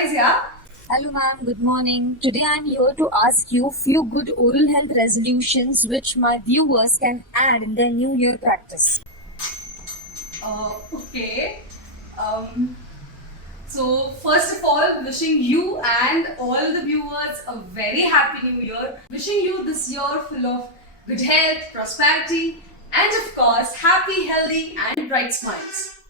guys, yeah? Hello ma'am, good morning. Today I'm here to ask you few good oral health resolutions which my viewers can add in their new year practice. Okay. Um, so, first of all, wishing you and all the viewers a very happy new year. Wishing you this year full of good health, prosperity, and of course, happy, healthy, and bright smiles.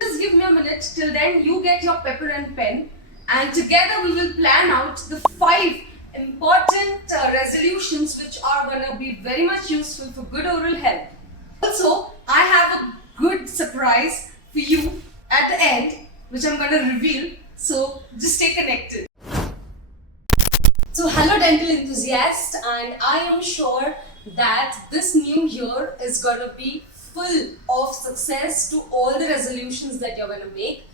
Just give me a minute. Till then, you get your paper and pen, and together we will plan out the 5 important resolutions which are gonna be very much useful for good oral health. Also, I have a good surprise for you at the end, which I'm gonna reveal. So just stay connected. So, hello, dental enthusiasts, and I am sure that this new year is gonna be full of success to all the resolutions that you're gonna make.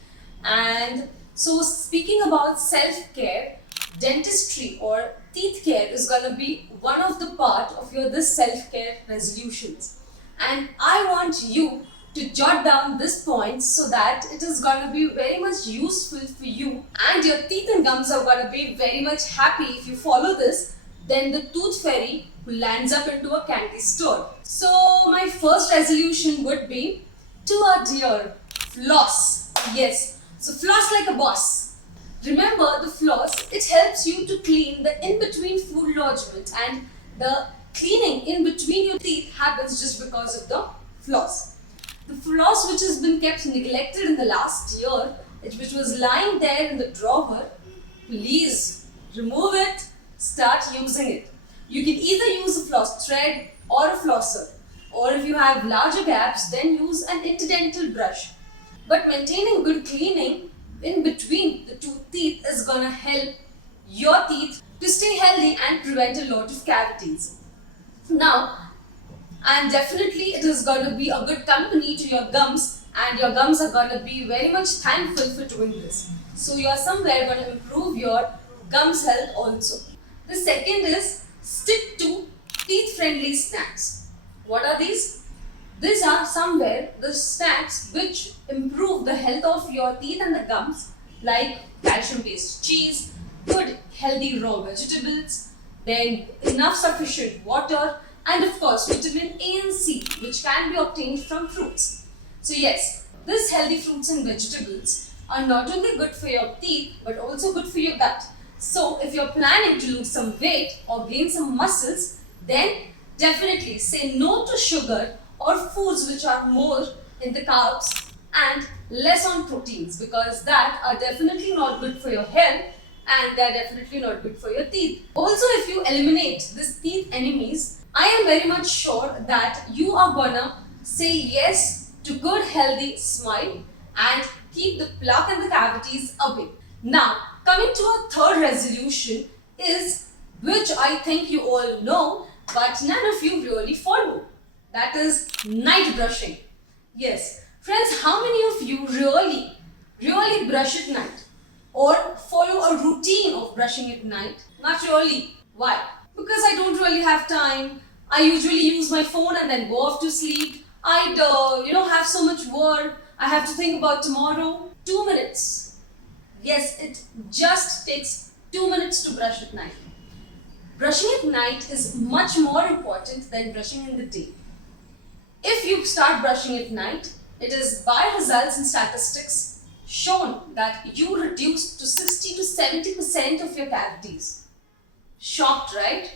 And so, speaking about self care, dentistry or teeth care is gonna be one of the part of your this self care resolutions. And I want you to jot down this point so that it is going to be very much useful for you, and your teeth and gums are going to be very much happy if you follow this than the tooth fairy who lands up into a candy store. So my first resolution would be to adhere floss. Yes, so floss like a boss. Remember, the floss, it helps you to clean the in-between food lodgement, and the cleaning in between your teeth happens just because of the floss. The floss which has been kept neglected in the last year, which was lying there in the drawer, please remove it, start using it. You can either use a floss thread or a flosser, or if you have larger gaps, then use an interdental brush. But maintaining good cleaning in between the two teeth is gonna help your teeth to stay healthy and prevent a lot of cavities. Now, and definitely it is going to be a good company to your gums, and your gums are going to be very much thankful for doing this. So you are somewhere going to improve your gums health also. The second is stick to teeth friendly snacks. What are these? These are somewhere the snacks which improve the health of your teeth and the gums, like calcium based cheese, good healthy raw vegetables, then enough sufficient water, and of course vitamin A and C, which can be obtained from fruits. So yes, these healthy fruits and vegetables are not only good for your teeth but also good for your gut. So if you're planning to lose some weight or gain some muscles, then definitely say no to sugar or foods which are more in the carbs and less on proteins, because that are definitely not good for your health and they are definitely not good for your teeth. Also, if you eliminate these teeth enemies, I am very much sure that you are gonna say yes to good healthy smile and keep the plaque and the cavities away. Now, coming to our third resolution is, which I think you all know, but none of you really follow. That is night brushing. Yes, friends, how many of you really brush at night? Or follow a routine of brushing at night? Not really. Why? Because I don't really have time. I usually use my phone and then go off to sleep. I'd have so much work. I have to think about tomorrow. 2 minutes. Yes, it just takes 2 minutes to brush at night. Brushing at night is much more important than brushing in the day. If you start brushing at night, it is by results and statistics shown that you reduce to 60 to 70% of your cavities. Shocked, right?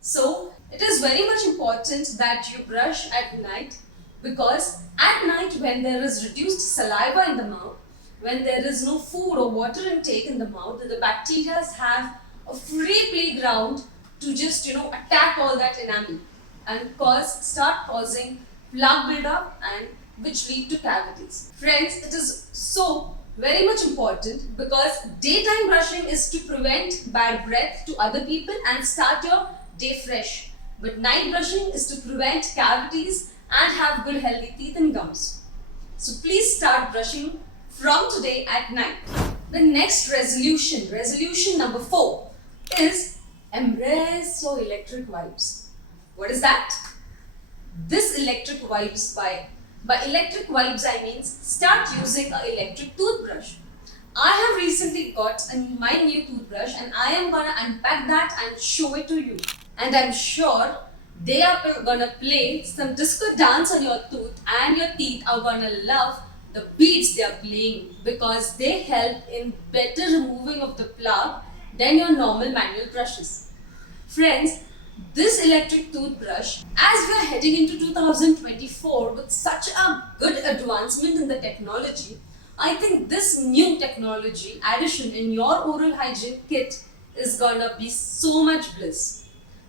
So it is very much important that you brush at night, because at night when there is reduced saliva in the mouth, when there is no food or water intake in the mouth, the bacteria have a free playground to just attack all that enamel and start causing plaque buildup, and which lead to cavities. Friends, it is so very much important, because daytime brushing is to prevent bad breath to other people and start your day fresh. But night brushing is to prevent cavities and have good healthy teeth and gums. So please start brushing from today at night. The next resolution number 4, is embrace your electric vibes. What is that? This electric vibes, by electric vibes I mean start using an electric toothbrush. I have recently got my new toothbrush and I am gonna unpack that and show it to you. And I'm sure they are gonna play some disco dance on your tooth and your teeth are gonna love the beats they are playing because they help in better removing of the plaque than your normal manual brushes. Friends, this electric toothbrush, as we are heading into 2024 with such a good advancement in the technology, I think this new technology addition in your oral hygiene kit is gonna be so much bliss.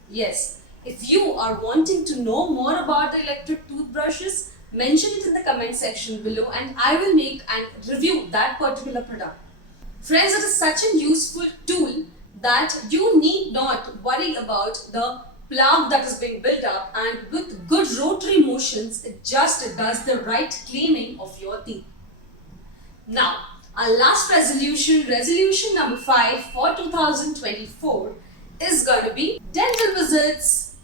Yes, if you are wanting to know more about the electric toothbrushes, mention it in the comment section below and I will make and review that particular product. Friends, it is such a useful tool that you need not worry about the plaque that is being built up, and with good rotary motions, it just does the right cleaning of your teeth. Now, our last resolution number 5 for 2024 is going to be dental visits.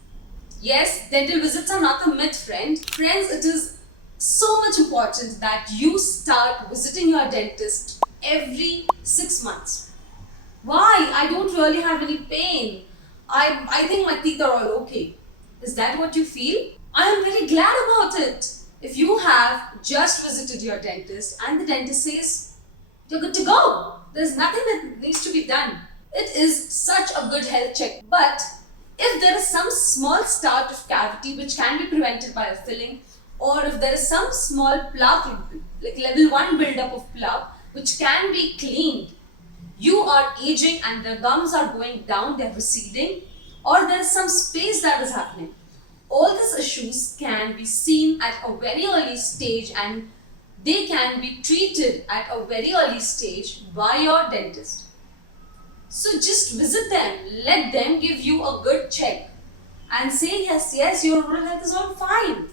Yes, dental visits are not a myth, friend. Friends, it is so much important that you start visiting your dentist every 6 months. Why? I don't really have any pain. I think my teeth are all okay. Is that what you feel? I am very glad about it. If you have just visited your dentist and the dentist says, you're good to go, there's nothing that needs to be done. It is such a good health check. But if there is some small start of cavity which can be prevented by a filling, or if there is some small plaque, like level 1 buildup of plaque, which can be cleaned, you are aging and the gums are going down, they're receding, or there is some space that is happening. All these issues can be seen at a very early stage and they can be treated at a very early stage by your dentist. So just visit them, let them give you a good check and say yes, your oral health is all fine.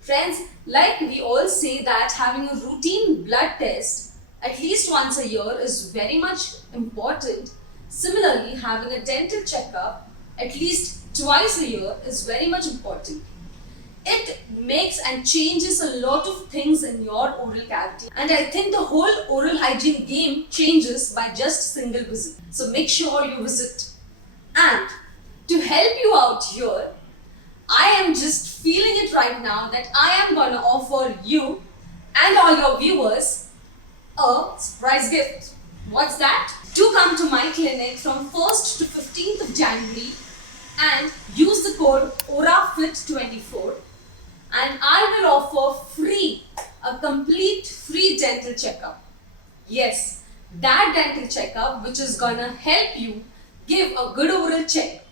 Friends, like we all say that having a routine blood test at least once a year is very much important. Similarly, having a dental checkup at least twice a year is very much important. It makes and changes a lot of things in your oral cavity, and I think the whole oral hygiene game changes by just single visit. So make sure you visit. And to help you out here, I am just feeling it right now that I am gonna offer you and all your viewers a surprise gift. What's that? To come to my clinic from 1st to 15th of January and use the code ORAFIT24 and I will offer a complete free dental checkup. Yes, that dental checkup which is gonna help you give a good oral check.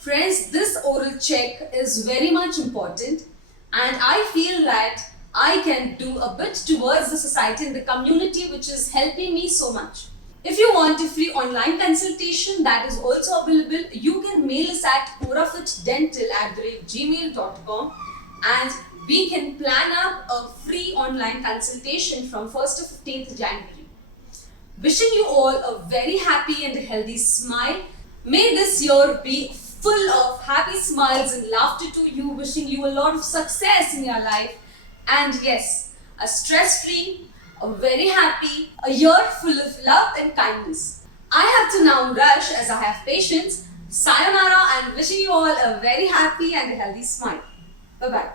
Friends, this oral check is very much important and I feel that I can do a bit towards the society and the community which is helping me so much. If you want a free online consultation, that is also available. You can mail us at orafitdental@gmail.com and we can plan up a free online consultation from 1st to 15th January. Wishing you all a very happy and healthy smile. May this year be full of happy smiles and laughter to you. Wishing you a lot of success in your life. And yes, a stress-free, a very happy, a year full of love and kindness. I have to now rush as I have patience. Sayonara and wishing you all a very happy and healthy smile. Bye-bye.